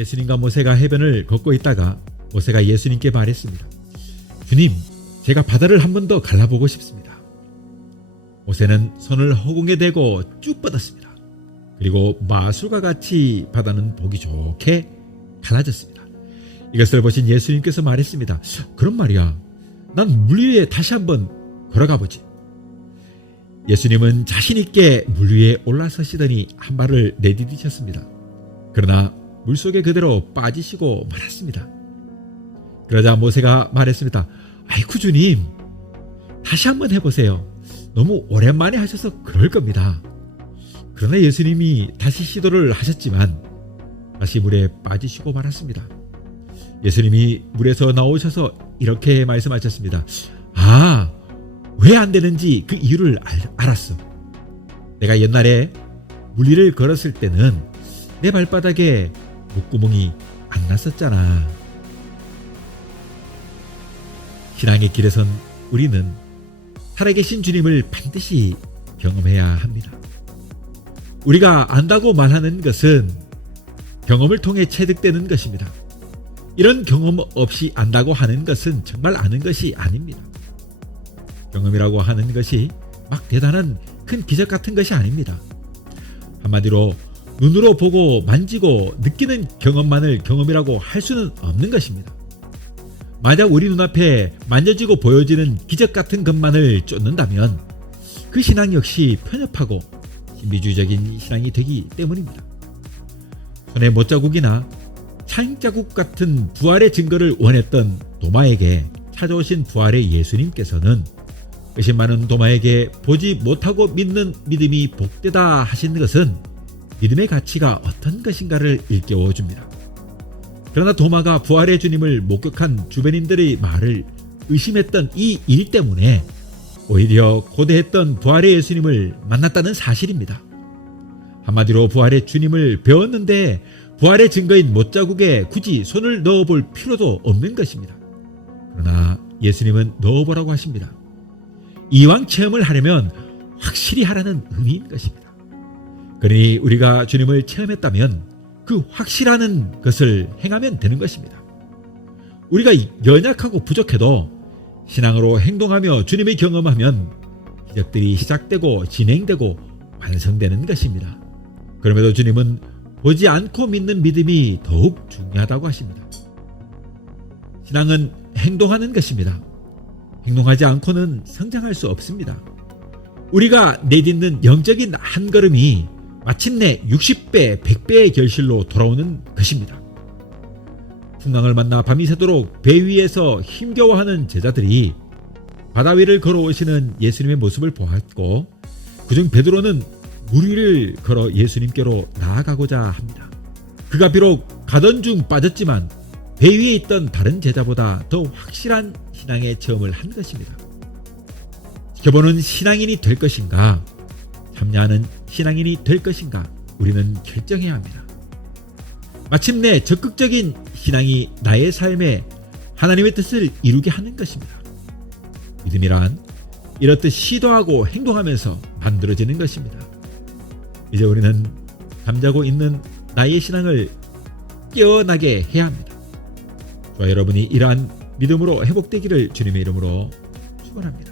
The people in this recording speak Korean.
아론과 모세가 해변을 걷고 있다가 모세가 예수님께 말했습니다. 주님, 제가 바다를 한 번 더 갈라보고 싶습니다. 모세는 손을 허공에 대고 쭉 뻗었습니다. 그리고 마술과 같이 바다는 보기 좋게 갈라졌습니다. 이것을 보신 예수님께서 말했습니다. 그런 말이야. 난 물 위에 다시 한번 걸어가 보지. 예수님은 자신있게 물 위에 올라서시더니 한 발을 내디디셨습니다. 그러나 물속에 그대로 빠지시고 말았습니다. 그러자 모세가 말했습니다. 아이쿠 주님, 다시 한번 해보세요. 너무 오랜만에 하셔서 그럴 겁니다. 그러나 예수님이 다시 시도를 하셨지만 다시 물에 빠지시고 말았습니다. 예수님이 물에서 나오셔서 이렇게 말씀하셨습니다. 아, 왜 안 되는지 그 이유를 알, 알았어. 내가 옛날에 물 위를 걸었을 때는 내 발바닥에 목구멍이 안 났었잖아. 신앙의 길에선 우리는 살아계신 주님을 반드시 경험해야 합니다. 우리가 안다고 말하는 것은 경험을 통해 체득되는 것입니다. 이런 경험 없이 안다고 하는 것은 정말 아는 것이 아닙니다. 경험이라고 하는 것이 막 대단한 큰 기적 같은 것이 아닙니다. 한마디로 눈으로 보고 만지고 느끼는 경험만을 경험이라고 할 수는 없는 것입니다. 만약 우리 눈앞에 만져지고 보여지는 기적 같은 것만을 쫓는다면 그 신앙 역시 편협하고 신비주의적인 신앙이 되기 때문입니다. 손에 못자국이나 창자국 같은 부활의 증거를 원했던 도마에게 찾아오신 부활의 예수님께서는 의심 많은 도마에게 보지 못하고 믿는 믿음이 복되다 하신 것은 믿음의 가치가 어떤 것인가를 일깨워 줍니다. 그러나 도마가 부활의 주님을 목격한 주변인들의 말을 의심했던 이 일 때문에 오히려 고대했던 부활의 예수님을 만났다는 사실입니다. 한마디로 부활의 주님을 배웠는데 부활의 증거인 못자국에 굳이 손을 넣어볼 필요도 없는 것입니다. 그러나 예수님은 넣어보라고 하십니다. 이왕 체험을 하려면 확실히 하라는 의미인 것입니다. 그러니 우리가 주님을 체험했다면 그 확실하는 것을 행하면 되는 것입니다. 우리가 연약하고 부족해도 신앙으로 행동하며 주님의 경험하면 기적들이 시작되고 진행되고 완성되는 것입니다. 그럼에도 주님은 보지 않고 믿는 믿음이 더욱 중요하다고 하십니다. 신앙은 행동하는 것입니다. 행동하지 않고는 성장할 수 없습니다. 우리가 내딛는 영적인 한 걸음이 마침내 60배, 100배의 결실로 돌아오는 것입니다. 풍랑을 만나 밤이 새도록 배 위에서 힘겨워하는 제자들이 바다 위를 걸어오시는 예수님의 모습을 보았고 그중 베드로는 물 위를 걸어 예수님께로 나아가고자 합니다. 그가 비록 가던 중 빠졌지만 배 위에 있던 다른 제자보다 더 확실한 신앙의 체험을 한 것입니다. 지켜보는 신앙인이 될 것인가? 참여하는 신앙인이 될 것인가? 우리는 결정해야 합니다. 마침내 적극적인 신앙이 나의 삶에 하나님의 뜻을 이루게 하는 것입니다. 믿음이란 이렇듯 시도하고 행동하면서 만들어지는 것입니다. 이제 우리는 잠자고 있는 나의 신앙을 깨어나게 해야 합니다. 저와 여러분이 이러한 믿음으로 회복되기를 주님의 이름으로 축원합니다.